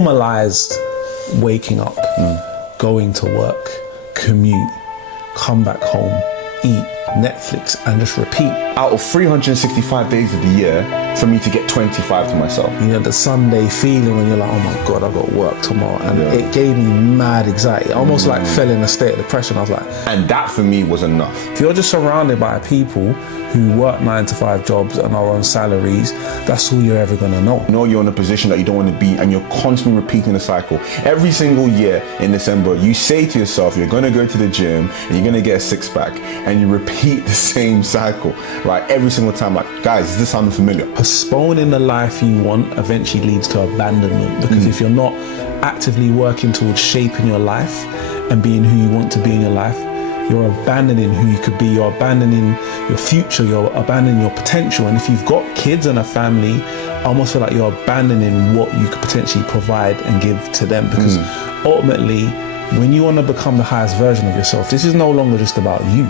normalised waking up, going to work, commute, come back home, eat, Netflix, and just repeat. Out of 365 days of the year, for me to get 25 to myself. You know, the Sunday feeling when you're like, oh my God, I've got work tomorrow. And it gave me mad anxiety. I almost like fell in a state of depression. I was like... And that for me was enough. If you're just surrounded by people who work 9-to-5 jobs and are on salaries, that's all you're ever gonna know. You know you're in a position that you don't want to be, and you're constantly repeating the cycle. Every single year in December, you say to yourself, you're gonna go to the gym and you're gonna get a six-pack, and you repeat the same cycle, right? Every single time, like, guys, does this sound familiar? Postponing the life you want eventually leads to abandonment, because if you're not actively working towards shaping your life and being who you want to be in your life, you're abandoning who you could be, you're abandoning your future, you're abandoning your potential. And if you've got kids and a family, I almost feel like you're abandoning what you could potentially provide and give to them. Because ultimately, when you want to become the highest version of yourself, this is no longer just about you.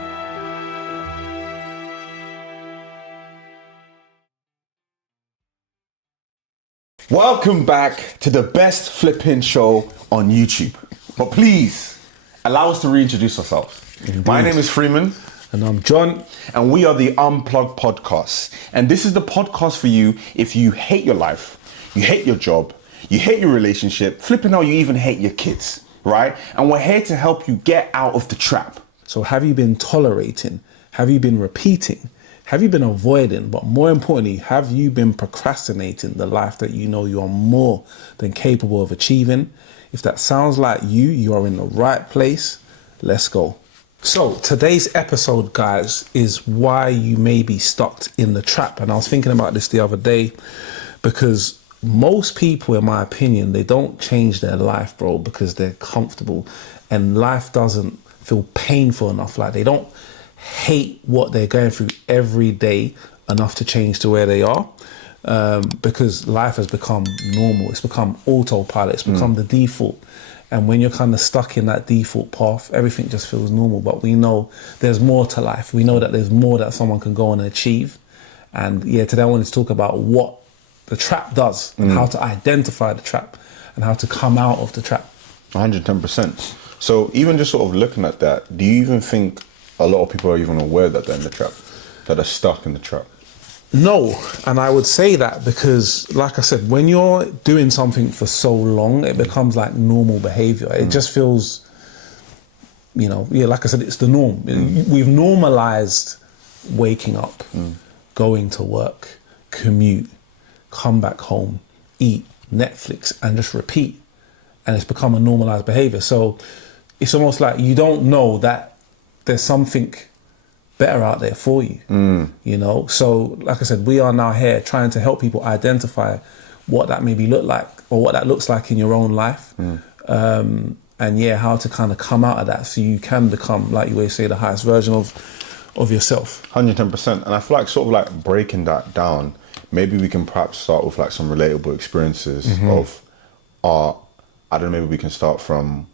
Welcome back to the best flipping show on YouTube. But please, allow us to reintroduce ourselves. Indeed. My name is Freeman. And I'm John. And we are the Unplug podcast. And this is the podcast for you if you hate your life, you hate your job, you hate your relationship, flipping out, you even hate your kids, right? And we're here to help you get out of the trap. So have you been tolerating? Have you been repeating? Have you been avoiding? But more importantly, have you been procrastinating the life that you know you are more than capable of achieving? If that sounds like you are in the right place. Let's go. So today's episode, guys, is why you may be stuck in the trap. And I was thinking about this the other day, because most people, in my opinion, they don't change their life, bro, because they're comfortable and life doesn't feel painful enough. Like they don't hate what they're going through every day enough to change to where they are, because life has become normal. It's become autopilot. It's become the default. And when you're kind of stuck in that default path, everything just feels normal. But we know there's more to life. We know that there's more that someone can go and achieve. And yeah, today I wanted to talk about what the trap does and how to identify the trap and how to come out of the trap. 110%. So even just sort of looking at that, do you even think a lot of people are even aware that they're in the trap, that are stuck in the trap? No, and I would say that because, like I said, when you're doing something for so long, it becomes like normal behavior. It just feels, you know, yeah, like I said, it's the norm. We've normalised waking up, going to work, commute, come back home, eat, Netflix, and just repeat. And it's become a normalised behavior. So it's almost like you don't know that there's something better out there for you, you know? So like I said, we are now here trying to help people identify what that maybe look like or what that looks like in your own life. And yeah, how to kind of come out of that so you can become, like you always say, the highest version of yourself. 110%. And I feel like sort of like breaking that down, maybe we can perhaps start with like some relatable experiences of our, I don't know, maybe we can start from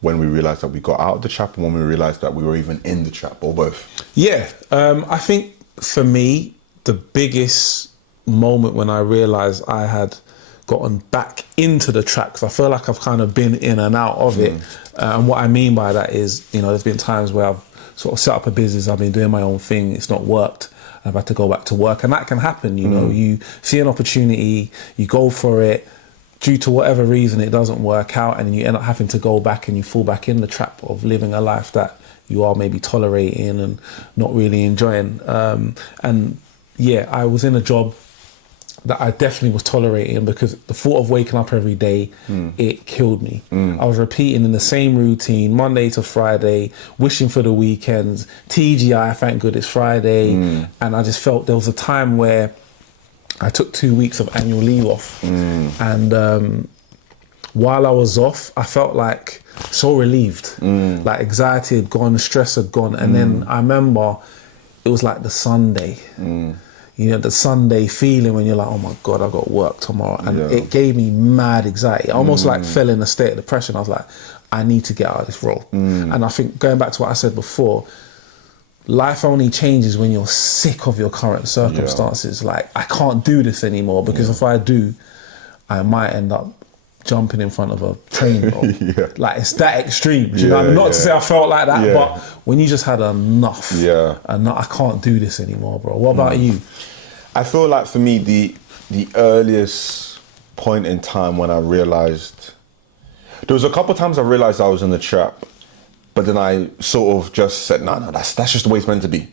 when we realized that we got out of the trap and when we realized that we were even in the trap, or both? Yeah, I think for me, the biggest moment when I realized I had gotten back into the trap, because I feel like I've kind of been in and out of it. And what I mean by that is, you know, there's been times where I've sort of set up a business, I've been doing my own thing, it's not worked, I've had to go back to work. And that can happen, you know, you see an opportunity, you go for it, due to whatever reason it doesn't work out, and then you end up having to go back and you fall back in the trap of living a life that you are maybe tolerating and not really enjoying. And yeah, I was in a job that I definitely was tolerating, because the thought of waking up every day, it killed me. I was repeating in the same routine, Monday to Friday, wishing for the weekends, TGI, thank good it's Friday. And I just felt there was a time where I took 2 weeks of annual leave off. And while I was off, I felt like so relieved. Like anxiety had gone, stress had gone. And then I remember it was like the Sunday. You know, the Sunday feeling when you're like, oh my God, I've got work tomorrow. And it gave me mad anxiety. I almost like fell in a state of depression. I was like, I need to get out of this role. And I think going back to what I said before, life only changes when you're sick of your current circumstances. Like, I can't do this anymore, because if I do, I might end up jumping in front of a train, bro. Yeah. Like, it's that extreme. Do you know what I mean? Not to say I felt like that, Yeah. but when you just had enough, Yeah. and I can't do this anymore, bro. What about you? I feel like for me, the earliest point in time when I realized, there was a couple of times I realized I was in the trap, but then I sort of just said, no, that's just the way it's meant to be.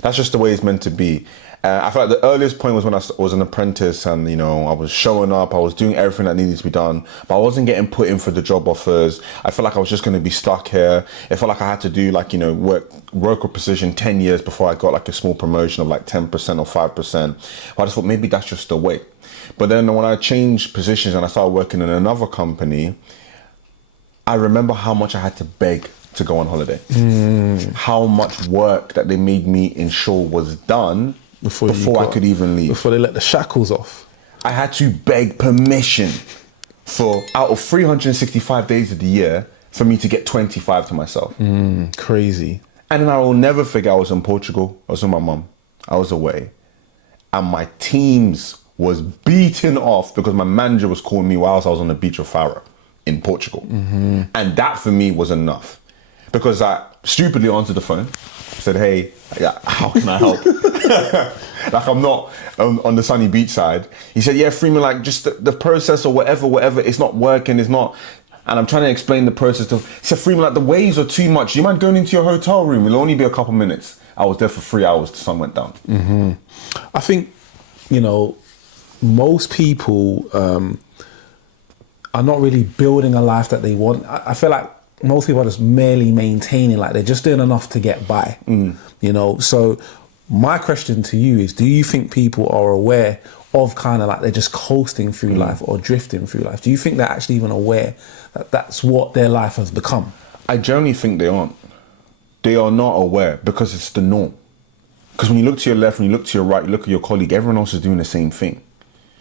That's just the way it's meant to be. I feel like the earliest point was when I was an apprentice, and I was showing up, I was doing everything that needed to be done, but I wasn't getting put in for the job offers. I felt like I was just going to be stuck here. It felt like I had to do work with precision 10 years before I got like a small promotion of like 10% or 5%. But I just thought maybe that's just the way. But then when I changed positions and I started working in another company, I remember how much I had to beg to go on holiday. How much work that they made me ensure was done before I could even leave. Before they let the shackles off. I had to beg permission for, out of 365 days of the year, for me to get 25 to myself. Crazy. And then I will never forget, I was in Portugal, I was with my mum, I was away, and my teams was beaten off because my manager was calling me whilst I was on the beach of Faro in Portugal. And that for me was enough, because I stupidly answered the phone, said, hey, how can I help? Like, I'm not on the sunny beach side. He said, yeah, Freeman, like, just the process or whatever, it's not working, it's not. And I'm trying to explain the process to, he said, Freeman, like, the waves are too much. Do you mind going into your hotel room? It'll only be a couple minutes. I was there for 3 hours, the sun went down. I think, most people are not really building a life that they want. I feel like most people are just merely maintaining, like they're just doing enough to get by, So my question to you is, do you think people are aware of kind of like they're just coasting through life or drifting through life? Do you think they're actually even aware that that's what their life has become? I generally think they aren't. They are not aware because it's the norm. Because when you look to your left, when you look to your right, you look at your colleague, everyone else is doing the same thing.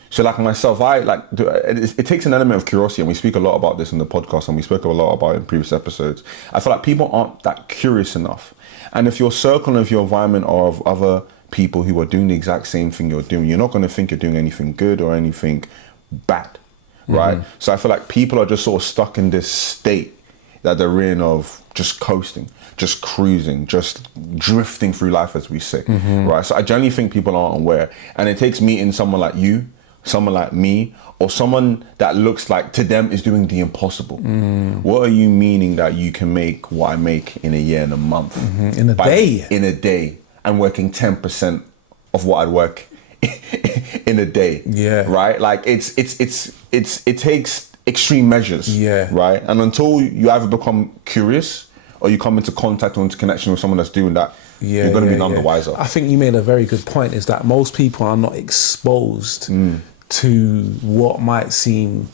So like myself, it takes an element of curiosity, and we speak a lot about this in the podcast, and we spoke a lot about it in previous episodes. I feel like people aren't that curious enough. And if your circle and if your environment are of other people who are doing the exact same thing you're doing, you're not going to think you're doing anything good or anything bad, right? So I feel like people are just sort of stuck in this state that they're in of just coasting, just cruising, just drifting through life, as we say, right? So I generally think people aren't aware. And it takes meeting someone like you, someone like me, or someone that looks like to them is doing the impossible. What are you meaning that you can make what I make in a year and a month? In a day? In a day. And working 10% of what I'd work in a day. Yeah. Right? Like it takes extreme measures. Yeah. Right? And until you either become curious or you come into contact or into connection with someone that's doing that, you're going to be none the wiser. I think you made a very good point, is that most people are not exposed to what might seem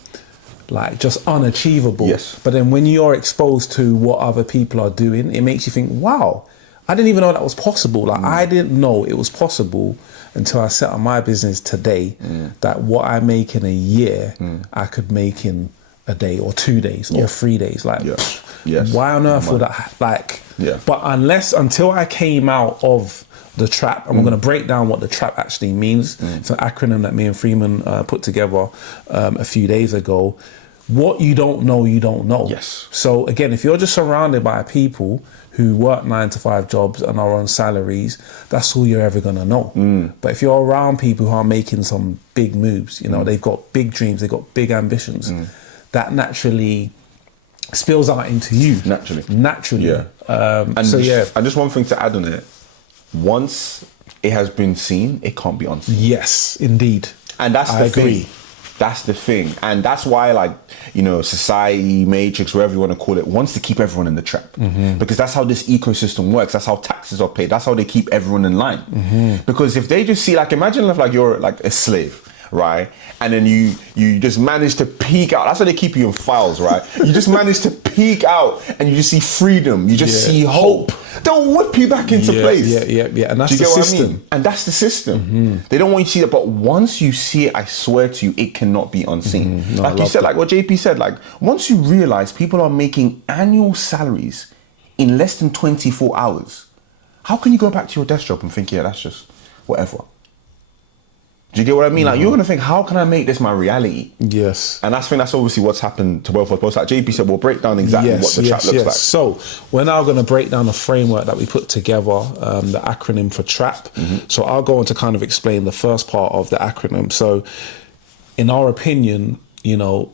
like just unachievable. Yes. But then when you're exposed to what other people are doing, it makes you think, wow, I didn't even know that was possible. Like, I didn't know it was possible until I set up my business today, that what I make in a year, I could make in a day or 2 days or 3 days. Like, why on earth would I, like, but until I came out of the trap, and we're going to break down what the trap actually means. It's an acronym that me and Freeman put together a few days ago. What you don't know, you don't know. Yes. So again, if you're just surrounded by people who work 9-to-5 jobs and are on salaries, that's all you're ever going to know. But if you're around people who are making some big moves, they've got big dreams, they've got big ambitions, that naturally spills out into you. Naturally. Yeah. And just one thing to add on it. Once it has been seen, it can't be unseen. Yes, indeed. And that's the thing. That's the thing. And that's why, society, matrix, whatever you want to call it, wants to keep everyone in the trap. Because that's how this ecosystem works. That's how taxes are paid. That's how they keep everyone in line. Because if they just see, imagine if you're a slave, right? And then you just manage to peek out. That's how they keep you in files, right? You just manage to peek out and you just see freedom. You just see hope. They'll whip you back into place. Yeah. And that's the system. I mean? And that's the system. They don't want you to see that. But once you see it, I swear to you, it cannot be unseen. Like you said, like what JP said, once you realize people are making annual salaries in less than 24 hours, how can you go back to your desk job and think, that's just whatever? Do you get what I mean? Like, you're going to think, how can I make this my reality? Yes. And I think that's obviously what's happened to both of us. Both, like JP said, we'll break down exactly what the trap looks like. So we're now going to break down the framework that we put together, the acronym for TRAP. So I'll go on to kind of explain the first part of the acronym. So in our opinion, you know,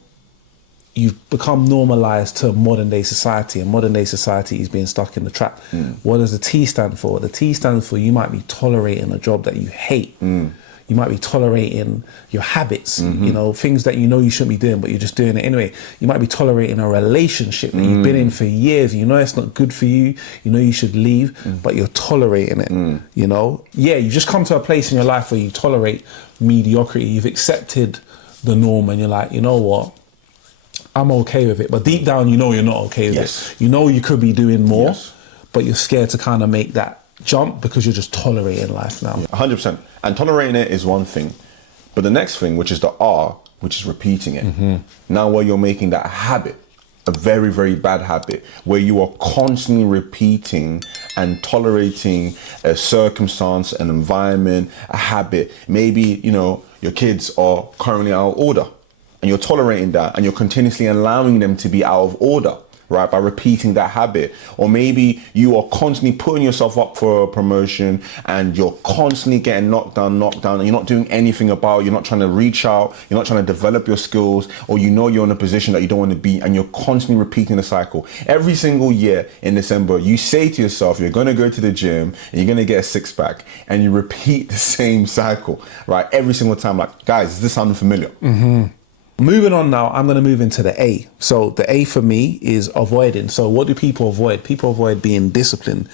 you've become normalised to modern day society, and modern day society is being stuck in the trap. What does the T stand for? The T stands for you might be tolerating a job that you hate. You might be tolerating your habits, you know, things that you know you shouldn't be doing, but you're just doing it anyway. You might be tolerating a relationship that you've been in for years. You know it's not good for you. You know you should leave, but you're tolerating it, you know? Yeah, you just come to a place in your life where you tolerate mediocrity. You've accepted the norm and you're like, you know what? I'm okay with it. But deep down, you know you're not okay with it. You know you could be doing more, but you're scared to kind of make that jump because you're just tolerating life now. 100%. And tolerating it is one thing. But the next thing, which is the R, which is repeating it. Now where you're making that habit, a very, very bad habit, where you are constantly repeating and tolerating a circumstance, an environment, a habit. Maybe, you know, your kids are currently out of order and you're tolerating that and you're continuously allowing them to be out of order, right, by repeating that habit. Or maybe you are constantly putting yourself up for a promotion and you're constantly getting knocked down, and you're not doing anything about it. You're not trying to reach out, you're not trying to develop your skills, or you know you're in a position that you don't want to be, and you're constantly repeating the cycle. Every single year in December, you say to yourself, you're going to go to the gym and you're going to get a six-pack, and you repeat the same cycle, right, every single time. Like, guys, does this sound familiar? Moving on now, I'm going to move into the A. So the A for me is avoiding. So what do people avoid? People avoid being disciplined.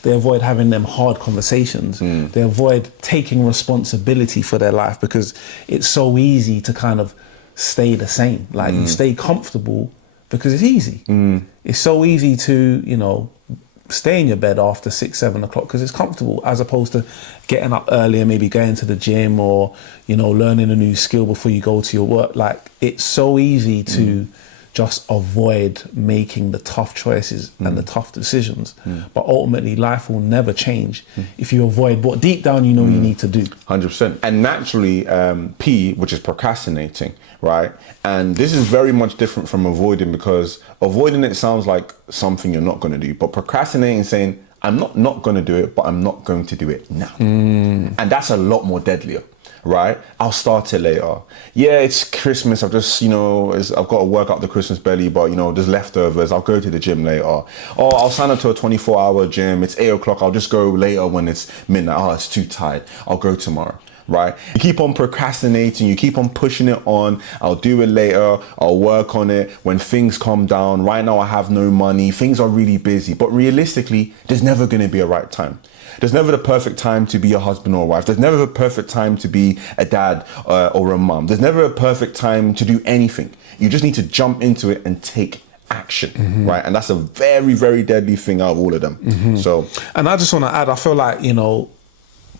They avoid having them hard conversations. They avoid taking responsibility for their life because it's so easy to kind of stay the same. Like you stay comfortable because it's easy. It's so easy to, you know, stay in your bed after 6, 7 o'clock because it's comfortable, as opposed to getting up earlier, maybe going to the gym or, you know, learning a new skill before you go to your work. Like, it's so easy to just avoid making the tough choices and the tough decisions. But ultimately, life will never change if you avoid what deep down you know you need to do. 100%. And naturally, P, which is procrastinating, right? And this is very much different from avoiding, because avoiding it sounds like something you're not going to do. But procrastinating is saying, I'm not going to do it, but I'm not going to do it now. And that's a lot more deadlier. Right, I'll start it later. Yeah, it's Christmas. I've just, you know, I've got to work up the Christmas belly, but you know, there's leftovers. I'll go to the gym later. Or I'll sign up to a 24-hour gym. It's 8 o'clock. I'll just go later when it's midnight. Oh, it's too tired. I'll go tomorrow. Right? You keep on procrastinating. You keep on pushing it on. I'll do it later. I'll work on it when things calm down. Right now, I have no money. Things are really busy. But realistically, there's never going to be a right time. There's never the perfect time to be a husband or a wife. There's never a perfect time to be a dad or a mom. There's never a perfect time to do anything. You just need to jump into it and take action, right? And that's a very, very deadly thing out of all of them. So, and I just want to add, I feel like, you know,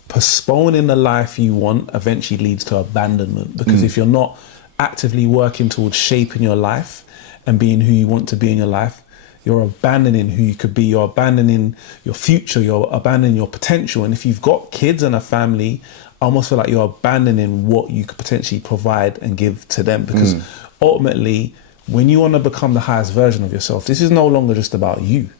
postponing the life you want eventually leads to abandonment, because if you're not actively working towards shaping your life and being who you want to be in your life, you're abandoning who you could be. You're abandoning your future. You're abandoning your potential. And if you've got kids and a family, I almost feel like you're abandoning what you could potentially provide and give to them. Because ultimately, when you want to become the highest version of yourself, this is no longer just about you.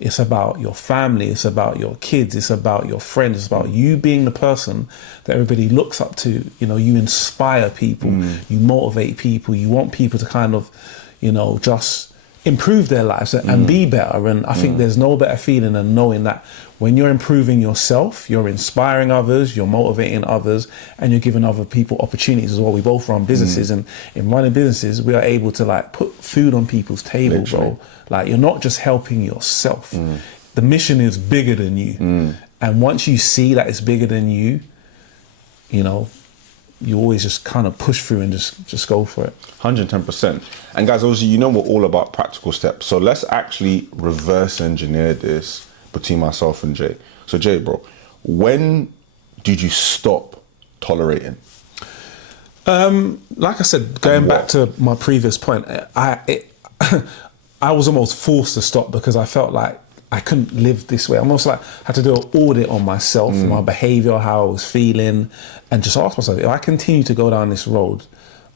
It's about your family. It's about your kids. It's about your friends. It's about you being the person that everybody looks up to. You know, you inspire people. You motivate people. You want people to kind of, you know, just improve their lives and be better. And I think there's no better feeling than knowing that when you're improving yourself, you're inspiring others, you're motivating others, and you're giving other people opportunities as well. We both run businesses, and in running businesses, we are able to like put food on people's table, bro. Like, you're not just helping yourself. The mission is bigger than you. And once you see that it's bigger than you, you know, you always just kind of push through and just go for it. 110%. And guys, obviously, you know, we're all about practical steps. So let's actually reverse engineer this between myself and Jay. So Jay, bro, when did you stop tolerating? Like I said, going back to my previous point, I was almost forced to stop because I felt like I couldn't live this way. I almost like had to do an audit on myself, my behaviour, how I was feeling, and just ask myself, if I continue to go down this road,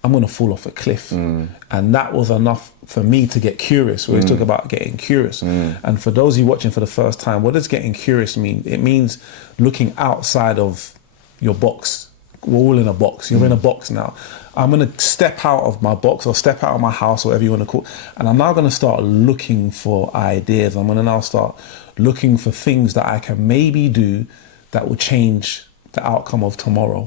I'm going to fall off a cliff. And that was enough for me to get curious. We always talk about getting curious. And for those of you watching for the first time, what does getting curious mean? It means looking outside of your box. We're all in a box. You're in a box now. I'm going to step out of my box or step out of my house, whatever you want to call it. And I'm now going to start looking for ideas. I'm going to now start looking for things that I can maybe do that will change the outcome of tomorrow.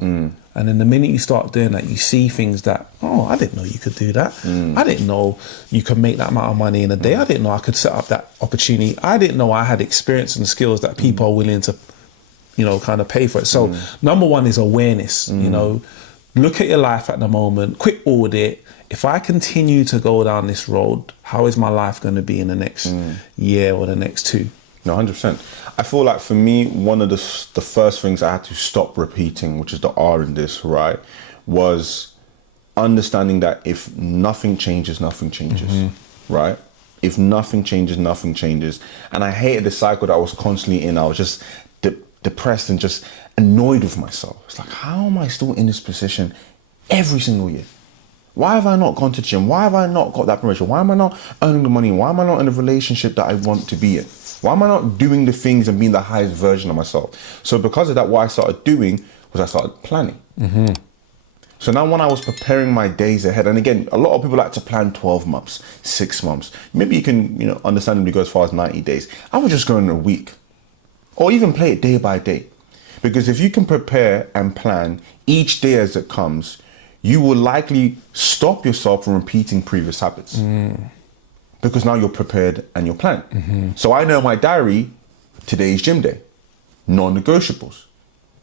And then the minute you start doing that, you see things that, oh, I didn't know you could do that. I didn't know you could make that amount of money in a day. I didn't know I could set up that opportunity. I didn't know I had experience and skills that people are willing to, you know, kind of pay for it. So number one is awareness, you know, look at your life at the moment, quick audit. If I continue to go down this road, how is my life going to be in the next year or the next 2? No, 100%. I feel like for me, one of the first things I had to stop repeating, which is the R in this, right, was understanding that if nothing changes, nothing changes, right? If nothing changes, nothing changes. And I hated the cycle that I was constantly in. I was just depressed and just annoyed with myself. It's like, how am I still in this position every single year? Why have I not gone to gym? Why have I not got that promotion? Why am I not earning the money? Why am I not in a relationship that I want to be in? Why am I not doing the things and being the highest version of myself? So because of that, what I started doing was I started planning. So now when I was preparing my days ahead, and again, a lot of people like to plan 12 months, 6 months. Maybe you can, you know, understandably go as far as 90 days. I would just go in a week or even play it day by day. Because if you can prepare and plan each day as it comes, you will likely stop yourself from repeating previous habits. Because now you're prepared and you're planning. So I know in my diary, today is gym day, non-negotiables.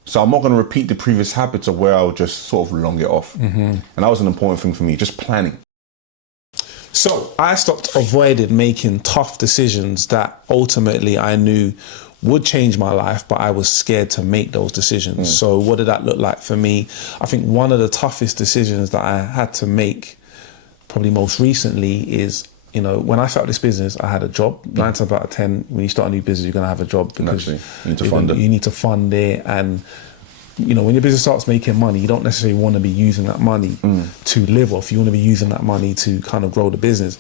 So I'm not going to repeat the previous habits of where I'll just sort of long it off. And that was an important thing for me, just planning. So I stopped avoiding making tough decisions that ultimately I knew would change my life, but I was scared to make those decisions. So what did that look like for me? I think one of the toughest decisions that I had to make, probably most recently, is, you know, when I started this business, I had a job. 9 times out of 10, when you start a new business, you're going to have a job because you need to fund it. You need to fund it. And, you know, when your business starts making money, you don't necessarily want to be using that money to live off. You want to be using that money to kind of grow the business.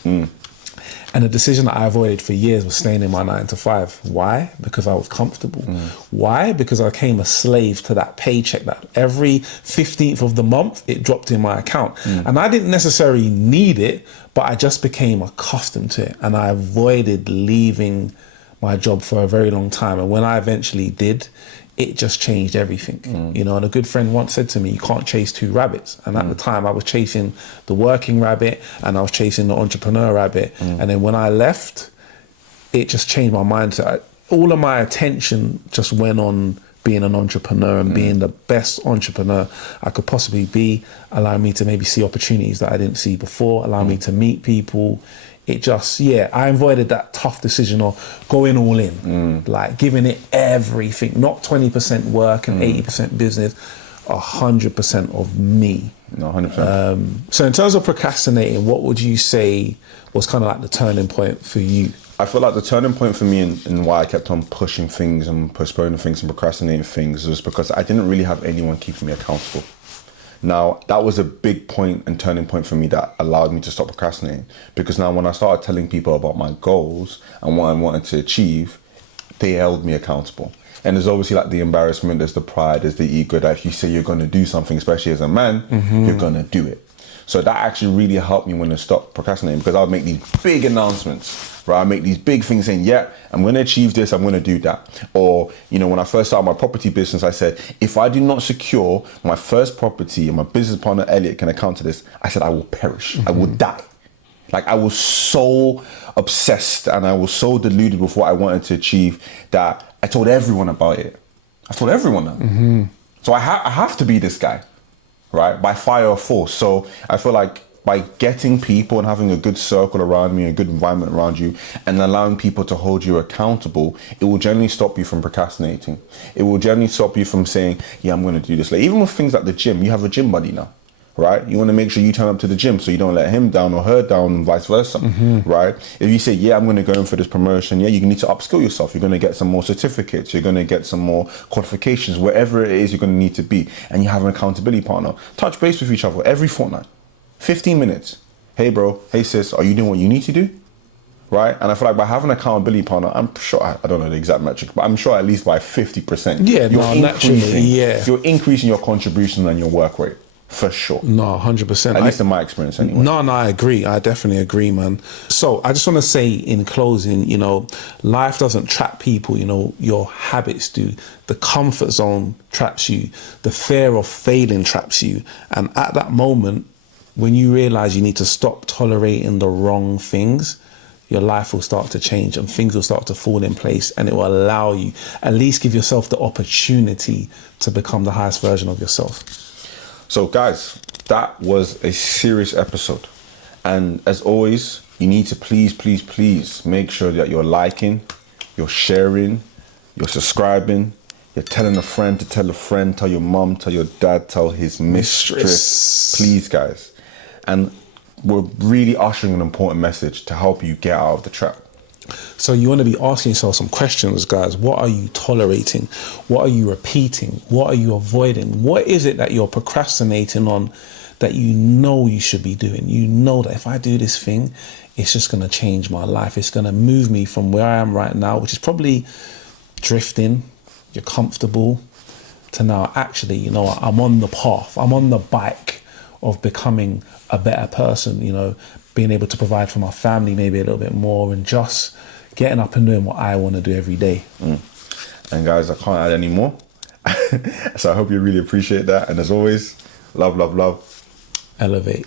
And the decision that I avoided for years was staying in my 9 to 5. Why? Because I was comfortable. Why? Because I became a slave to that paycheck that every 15th of the month, it dropped in my account. And I didn't necessarily need it, but I just became accustomed to it. And I avoided leaving my job for a very long time. And when I eventually did, it just changed everything. You know, and a good friend once said to me, you can't chase 2 rabbits. And at the time I was chasing the working rabbit and I was chasing the entrepreneur rabbit. And then when I left, it just changed my mindset. All of my attention just went on being an entrepreneur and being the best entrepreneur I could possibly be, allowing me to maybe see opportunities that I didn't see before, allowing me to meet people. It just, I avoided that tough decision of going all in, like giving it everything, not 20% work and 80% business, 100% of me. No, 100%. So in terms of procrastinating, what would you say was kind of like the turning point for you? I feel like the turning point for me and why I kept on pushing things and postponing things and procrastinating things was because I didn't really have anyone keeping me accountable. Now, that was a big point and turning point for me that allowed me to stop procrastinating. Because now when I started telling people about my goals and what I wanted to achieve, they held me accountable. And there's obviously like the embarrassment, there's the pride, there's the ego that if you say you're going to do something, especially as a man, you're going to do it. So that actually really helped me when I stopped procrastinating, because I would make these big announcements, right? I make these big things saying, yeah, I'm going to achieve this, I'm going to do that. Or, you know, when I first started my property business, I said, if I do not secure my first property and my business partner, Elliot, can account to this, I said, I will perish. I will die. Like, I was so obsessed and I was so deluded with what I wanted to achieve that I told everyone about it. I told everyone that. So I have to be this guy, right? By fire or force. So I feel like by getting people and having a good circle around me, a good environment around you, and allowing people to hold you accountable, it will generally stop you from procrastinating. It will generally stop you from saying, yeah, I'm going to do this later. Even with things like the gym, you have a gym buddy now, right? You want to make sure you turn up to the gym so you don't let him down or her down and vice versa, right? If you say, yeah, I'm going to go in for this promotion, yeah, you need to upskill yourself. You're going to get some more certificates. You're going to get some more qualifications, wherever it is you're going to need to be. And you have an accountability partner. Touch base with each other every fortnight, 15 minutes. Hey, bro. Hey, sis, are you doing what you need to do? Right? And I feel like by having an accountability partner, I'm sure, I don't know the exact metric, but I'm sure at least by 50%, you're increasing your contribution and your work rate. For sure. No, 100%. At least in my experience anyway. No, I agree. I definitely agree, man. So I just want to say in closing, life doesn't trap people, your habits do. The comfort zone traps you. The fear of failing traps you. And at that moment, when you realize you need to stop tolerating the wrong things, your life will start to change and things will start to fall in place, and it will allow you, at least give yourself the opportunity to become the highest version of yourself. So guys, that was a serious episode. And as always, you need to please make sure that you're liking, you're sharing, you're subscribing, you're telling a friend to tell a friend, tell your mom, tell your dad, tell his mistress. Please, guys. And we're really ushering an important message to help you get out of the trap. So you want to be asking yourself some questions, guys. What are you tolerating? What are you repeating? What are you avoiding? What is it that you're procrastinating on that you should be doing? You know that if I do this thing, it's just going to change my life. It's going to move me from where I am right now, which is probably drifting, you're comfortable, to now actually, I'm on the path. I'm on the bike of becoming a better person, being able to provide for my family maybe a little bit more, and just getting up and doing what I want to do every day. And guys, I can't add any more. So I hope you really appreciate that. And as always, love. Elevate.